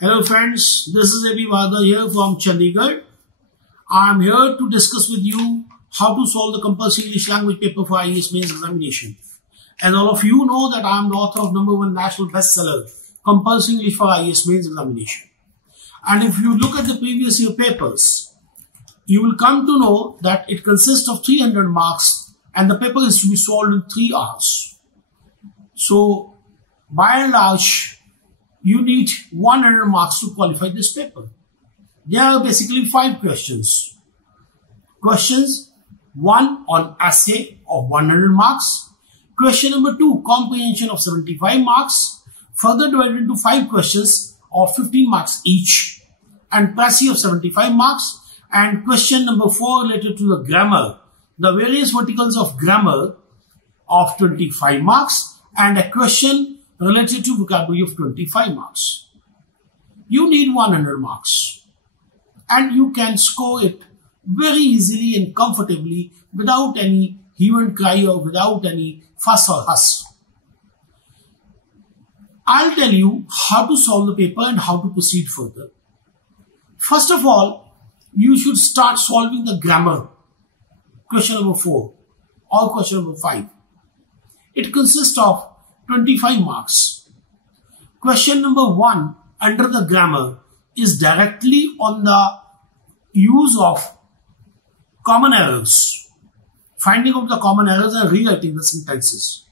Hello friends, this is P Bhardwaj here from Chandigarh. I am here to discuss with you how to solve the compulsory English language paper for IAS Mains Examination. As all of you know that I am the author of #1 national bestseller, Compulsory English for IAS Mains Examination. And if you look at the previous year papers, you will come to know that it consists of 300 marks and the paper is to be solved in 3 hours. So, by and large, you need 100 marks to qualify this paper. There are basically 5 questions. Questions 1 on essay of 100 marks. Question number 2, comprehension of 75 marks. Further divided into 5 questions of 15 marks each. And passage of 75 marks. And question number 4 related to the grammar. The various verticals of grammar of 25 marks. And a question related to vocabulary of 25 marks. You need 100 marks. And you can score it very easily and comfortably without any hue and cry or without any fuss or fuss. I'll tell you how to solve the paper and how to proceed further. First of all, you should start solving the grammar. Question number 4 or question number 5. It consists of 25 marks. Question number 1 under the grammar is directly on the use of common errors. Finding out the common errors and rewriting the sentences,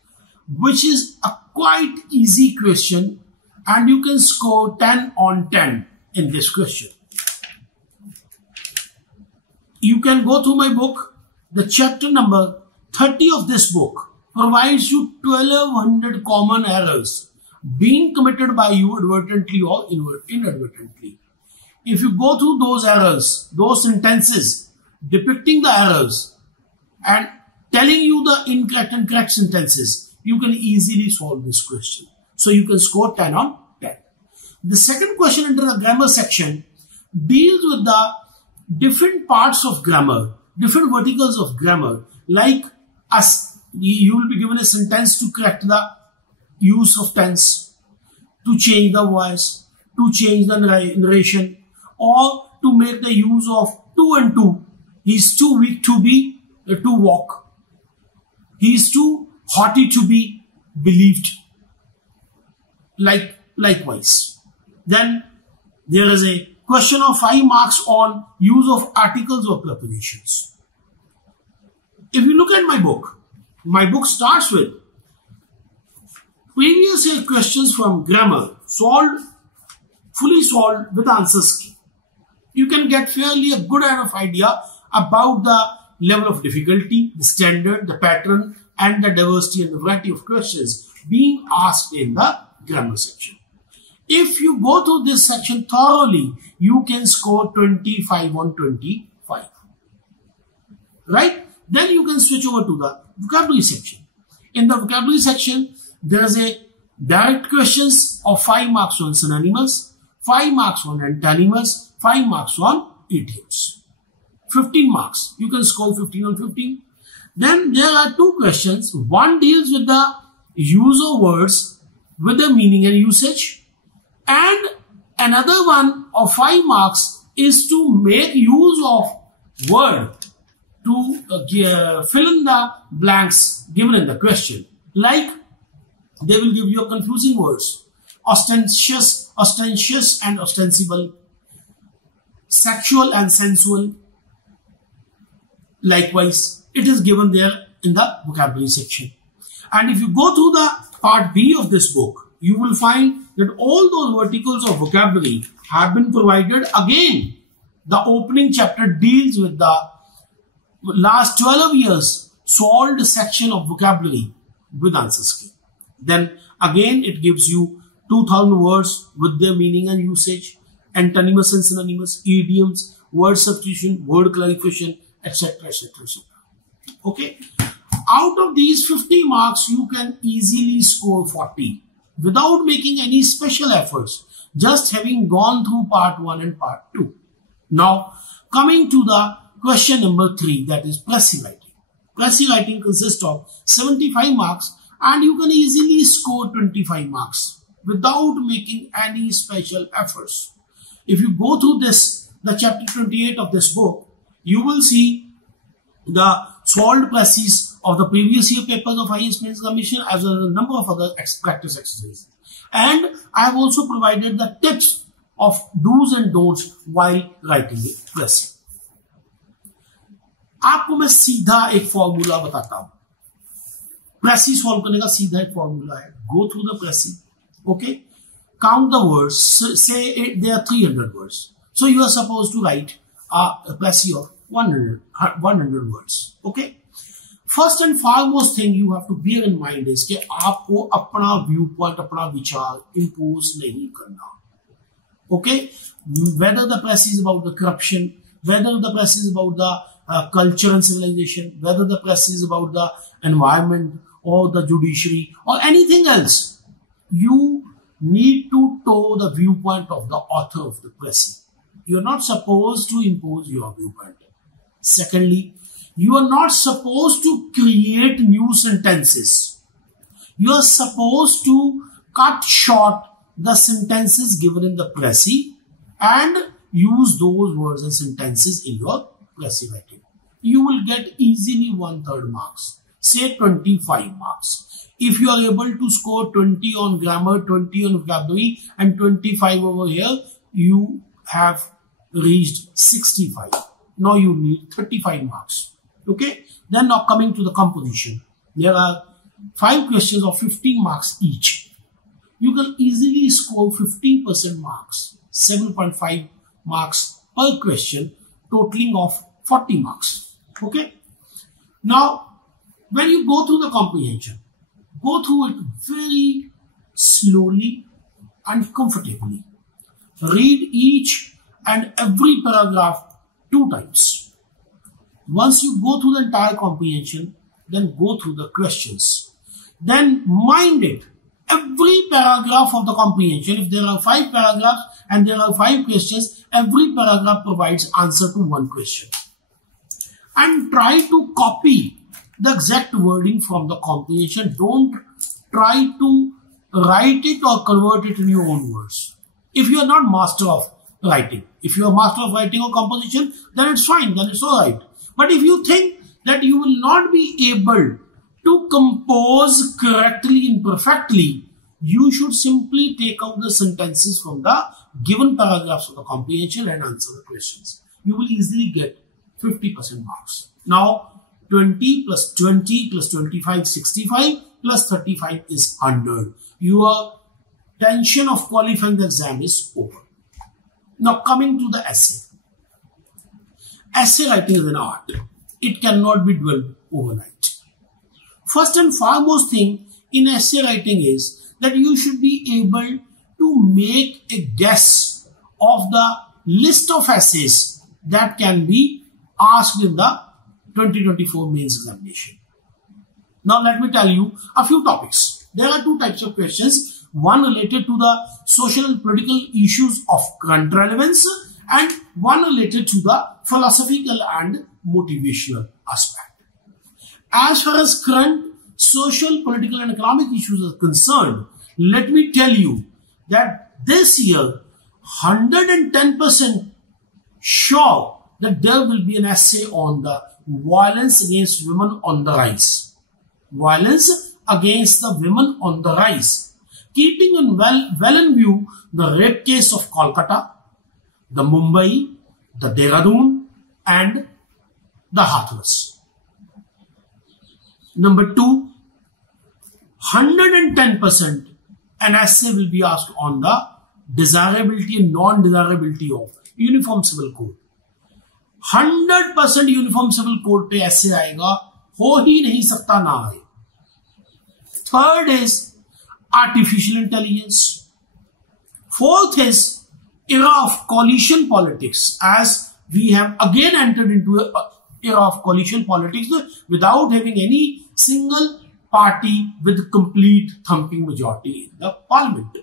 which is a quite easy question and you can score 10 on 10 in this question. You can go through my book. The chapter number 30 of this book provides you 1200 common errors being committed by you advertently or inadvertently. If you go through those errors, those sentences depicting the errors and telling you the incorrect and correct sentences, you can easily solve this question. So you can score 10 on 10. The second question under the grammar section deals with the different parts of grammar, different verticals of grammar, like you will be given a sentence to correct the use of tense, to change the voice, to change the narration, or to make the use of to and to. He is too weak to walk. He is too haughty to be believed. Likewise. Then there is a question of 5 marks on use of articles or prepositions. If you look at my book starts with previous year questions from grammar fully solved with answers key. You can get fairly a good enough idea about the level of difficulty, the standard, the pattern, and the diversity and the variety of questions being asked in the grammar section. If you go through this section thoroughly, you can score 25 on 25. Right? Then you can switch over to the vocabulary section. In the vocabulary section, there is a direct questions of 5 marks on synonymous, 5 marks on antonyms, 5 marks on idioms. 15 marks. You can score 15 on 15. Then there are 2 questions. One deals with the use of words with the meaning and usage. And another one of 5 marks is to make use of word to fill in the blanks given in the question. Like they will give you confusing words. Ostentatious and ostensible. Sexual and sensual. Likewise, it is given there in the vocabulary section. And if you go through the part B of this book, you will find that all those verticals of vocabulary have been provided. Again, the opening chapter deals with the last 12 years solved section of vocabulary with answers key. Then again, it gives you 2000 words with their meaning and usage, antonyms and synonyms, idioms, word substitution, word clarification, etc., etc., etc. Okay. Out of these 50 marks, you can easily score 40 without making any special efforts, just having gone through part 1 and part 2. Now, coming to the Question number 3, that is Pressy writing. Pressy writing consists of 75 marks and you can easily score 25 marks without making any special efforts. If you go through the chapter 28 of this book, you will see the solved Pressys of the previous year papers of IAS Mains Examination as well as a number of other practice exercises. And I have also provided the tips of do's and don'ts while writing the Pressy. आपको मैं सीधा एक formula बताता हूं. Pressy solve करने का सीधा एक फॉर्मूला है. Go through the Pressy. Okay. Count the words. Say there are 300 words. So you are supposed to write a Pressy of 100 words. Okay. First and foremost thing you have to bear in mind is कि आपको अपना viewpoint, अपना विचार impose नहीं करना. Okay. Whether the Pressy is about the corruption, whether the Pressy is about the culture and civilization, whether the Pressy is about the environment or the judiciary or anything else, you need to toe the viewpoint of the author of the Pressy. You are not supposed to impose your viewpoint. Secondly, you are not supposed to create new sentences. You are supposed to cut short the sentences given in the Pressy and use those words and sentences in your Pressy writing. You will get easily 1/3 marks, say 25 marks. If you are able to score 20 on grammar, 20 on vocabulary and 25 over here, you have reached 65. Now you need 35 marks. Okay. Then now coming to the composition. There are 5 questions of 15 marks each. You can easily score 50% marks, 7.5 marks per question, totaling of 40 marks. Okay. Now, when you go through the comprehension, go through it very slowly and comfortably. Read each and every paragraph 2 times. Once you go through the entire comprehension, then go through the questions. Then mind it. Every paragraph of the comprehension, if there are 5 paragraphs and there are 5 questions, every paragraph provides answer to 1 question. And try to copy the exact wording from the comprehension. Don't try to write it or convert it in your own words. If you are not master of writing, if you are master of writing or composition, then it's fine, then it's alright. But if you think that you will not be able to compose correctly and perfectly, you should simply take out the sentences from the given paragraphs of the comprehension and answer the questions. You will easily get 50% marks. Now 20 plus 20 plus 25, 65 plus 35 is 100. Your tension of qualifying the exam is over. Now coming to the essay. Essay writing is an art. It cannot be developed overnight. First and foremost thing in essay writing is that you should be able to make a guess of the list of essays that can be asked in the 2024 mains examination. Now let me tell you a few topics. There are 2 types of questions. One related to the social and political issues of current relevance and one related to the philosophical and motivational aspect. As far as current social, political and economic issues are concerned, let me tell you that this year 110% sure that there will be an essay on the violence against women on the rise. Violence against the women on the rise. Keeping in well in view the rape case of Kolkata, the Mumbai, the Dehradun and the Hathras. Number 2, 110% an essay will be asked on the desirability and non-desirability of Uniform Civil Code. 100% uniform civil code पे ऐसे आएगा, हो ही नहीं सकता ना आए. Third is artificial intelligence. Fourth is era of coalition politics, as we have again entered into an era of coalition politics without having any single party with complete thumping majority in the parliament.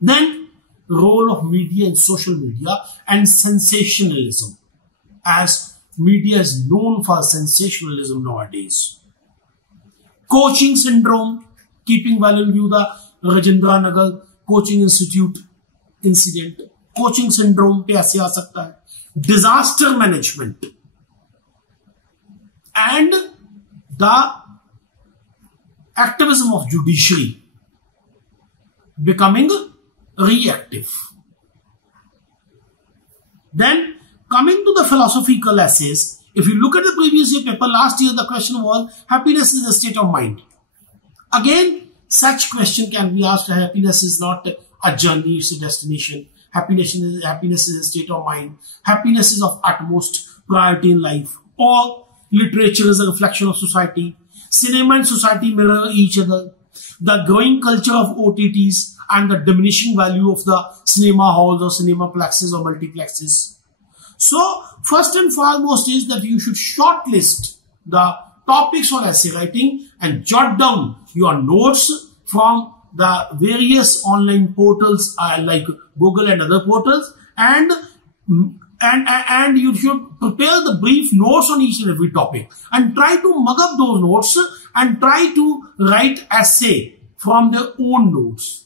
Then role of media and social media and sensationalism, as media is known for sensationalism nowadays. Coaching syndrome, keeping well in view the Rajendra Nagar Coaching Institute incident. Coaching syndrome पे ऐसे आ सकता है. Disaster management and the activism of judiciary becoming reactive. Then coming to the philosophical essays, if you look at the previous year paper, last year the question was happiness is a state of mind. Again, such question can be asked. Happiness is not a journey, it's a destination. Happiness is a state of mind. Happiness is of utmost priority in life. Or literature is a reflection of society. Cinema and society mirror each other. The growing culture of OTTs and the diminishing value of the cinema halls or cinema plexes or multiplexes. So, first and foremost is that you should shortlist the topics for essay writing and jot down your notes from the various online portals like Google and other portals, and you should prepare the brief notes on each and every topic and try to mug up those notes and try to write essay from their own notes.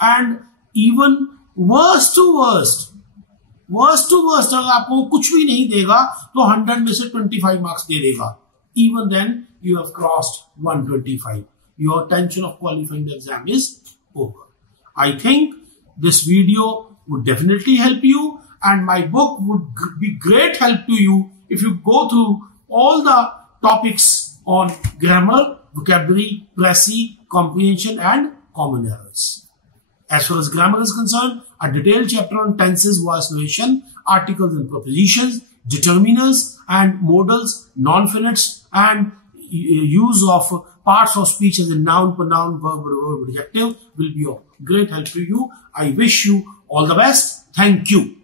And even worst to worst अगर आपको कुछ भी नहीं देगा तो 100 में से 25 marks दे देगा. Even then you have crossed 125. Your tension of qualifying the exam is over. I think this video would definitely help you, and my book would be great help to you if you go through all the topics on grammar, vocabulary, précis, comprehension and common errors. As far as grammar is concerned, a detailed chapter on tenses, voice narration, articles and prepositions, determiners and modals, non-finites, and use of parts of speech as a noun, pronoun, verb, adjective will be of great help to you. I wish you all the best. Thank you.